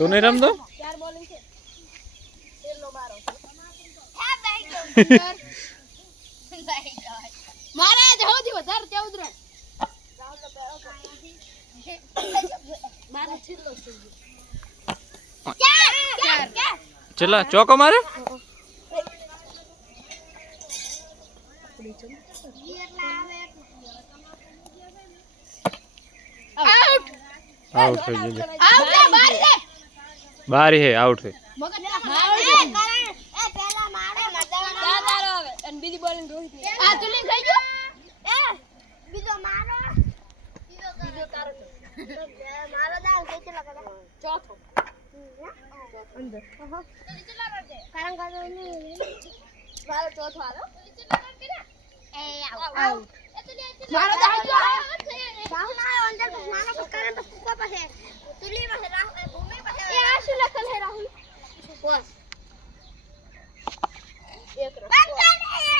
તું નહીં રમતો? ચાર બોલિંગ છે. પેલો મારો. મારા જ સૌથી વધારે 14 રન. રાહુલ પેલો મારા છેલ્લો છે. ચાર. ચલા ચોકો મારે આઉટ. આઉટ થઈ ગયો આઉટ છે બારી છે. બારી હે આઉટ છે મગજ એ પેલા મારે મજાનો આવે અને બીજી બોલિંગ રોહિત ની. આ તુલી થઈ ગયો. બીજો મારો. બીજો તારો. મારો દાવ કેટલા કદા? ચોથો. અંદર. કેટલા રન છે? કારણ કાઢવાની. મારો ચોથો આલો. કેટલા રન કર્યા? એ આઉટ. મારો દાવ રાહુલ ના અંદર મારો કારણ તો કુકા પાસે. તુલી પાસે રાહુલ ભૂમિ પાસે. એ આ શું લખલ છે રાહુલ? બસ. એક રન.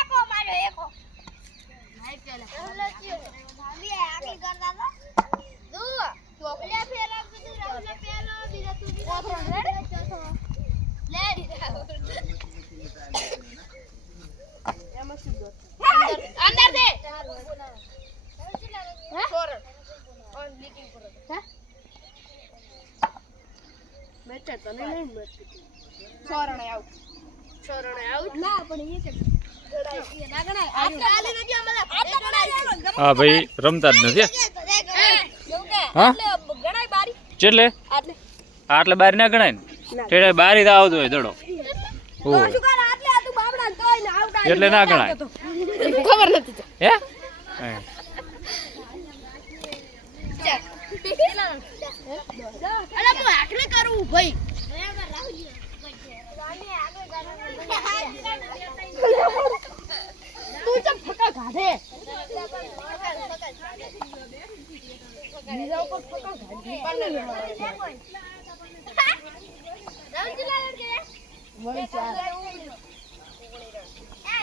એકો મારો એકો. નાઈ પેલા. ભાભી આમી કરતા હતા. દો. ચોકલિયા ફેરા બધું રાહુલ પેલો બીજા તુલી. ચોથો રેડી? ચોથો. લે રાહુલ. એમાં શું દો? અંદર દે. હે? સોરન. ઓન મીટિંગ કરો. હે? મેચ તો નહીં મેચ. સોરન આઉટ. સોરન આઉટ. ના પણ એ કે ગડાઈ ના ગણાય. આટલે આલી નજી અમલા. આટલે ગણાય. હા ભાઈ રમતા જ નથી હા ગણાય બારી. ચેટલે આટલે. આટલે બારી ના ગણાય ને ઠેડે બારી તો આવતો હોય દડો તો શું કર આટલે આ તું બાબડા તોય ને આઉટ એટલે ના ગણાય ખબર નથી તો. હે અલા હું આખરે કરું ભાઈ. તું ચમ ફકા ગાધે. બીજા ઉપર ફકા ગાધી. વળી ચાર.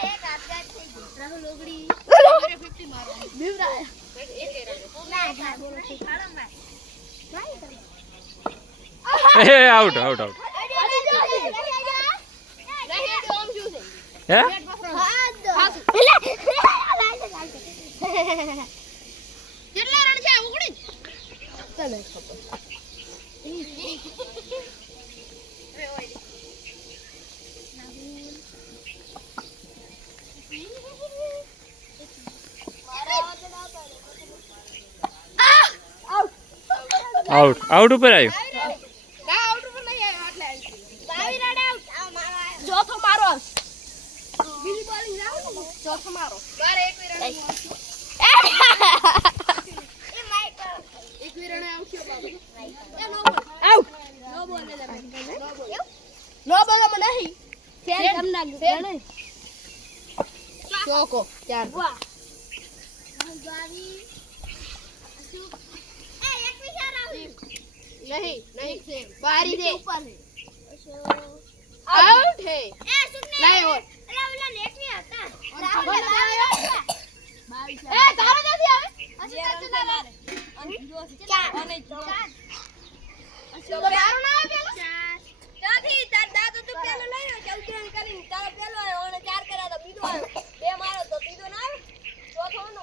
એક આપઘાત થઈ ગયો. રાહુલ ઓગડી. 50 મારો. બીવરા. એ આઉટ આઉટ આઉટ હે કેટલા રન છે? 19. ચાલે ખબર. આઉટ આઉટ ઉપર આવ્યું આઉટ ઉપર નહીં આવ્યો એટલે 22 રન આઉટ. આ મારો ચોથો મારો. બીજી બોલિંગ લાવો ને. ચોથો મારો. 21 રન. એ માઈક 21 રન આઉટ છે બાબા. એ નો બોલ. આઉટ. નો બોલ લે. નો બોલ મને નહીં. ફેર જમ ના ગણે. ચોકો. ચાર. વાહ. 22 नहीं से बारी दे ऊपर है आउट है ए सुनने नहीं और अरे वाला नेट नहीं आता राहुल ए तारो નથી આવે અસી તાચુ ના મારે અને જીરો છે અને ચાર અસી તો મારો ના આવે પેલો ચાથી તાર દાદો તું પેલો લઈ લો 14 રન કરીને તારો પેલો આવ્યો અને ચાર કર્યા તો બીજો આવ્યો બે મારો તો બીજો ના આવે ચોથો નો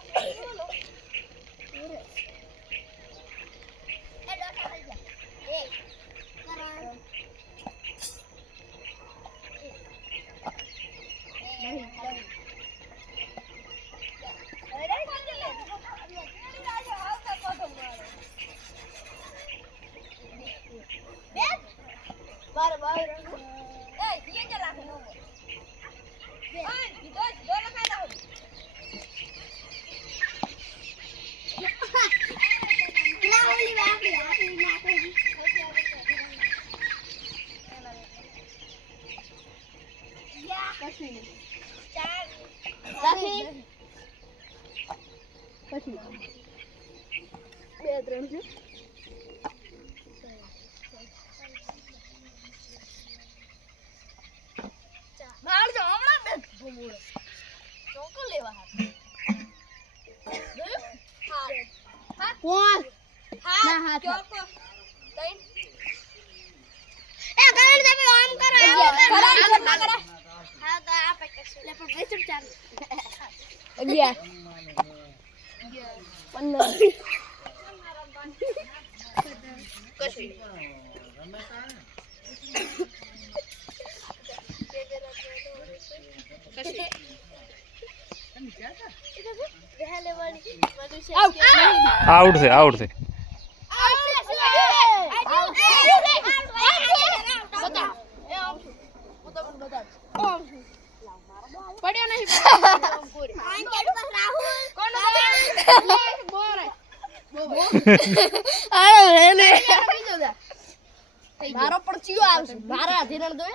बार बार ए ये चला के नो ओए दो दो लगा दो ना ओली बाप रे आप ना कोई या कशी चार कशी कशी બે ત્રણ છે માર જો હમણાં બે ભૂમુડો ચોકો લેવા હાથ હા હા કોણ હા હાથ ચોકો ત્રણ એ કરણ તમે આમ કરો કરણ છોટા કરો હા તો આપે કશું લે પણ બેચું ચાલ 11 15 કશું આઉટ છે આઉટ છે પડ્યો નહીં મારો પણ ચિયો આવશે મારા ધીરણ દો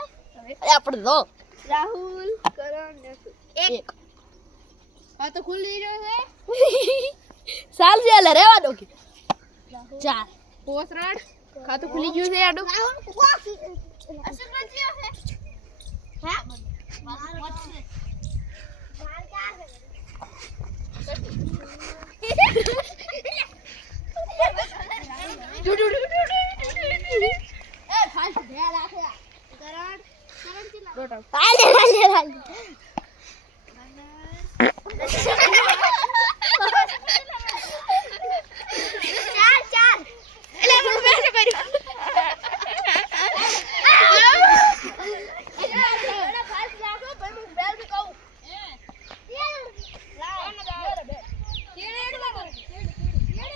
આપણે દો રાહુલ કરણ એક આ તો ખુલ્લી રહ્યો છે સાલ છે લે રેવા દો કે 4 પોસરાડ ખાતું ખુલી ગયું છે આડું અસલ બચ્યો છે હા માર એ ફાસ્ટ ધ્યાન રાખે કરણ કેટલા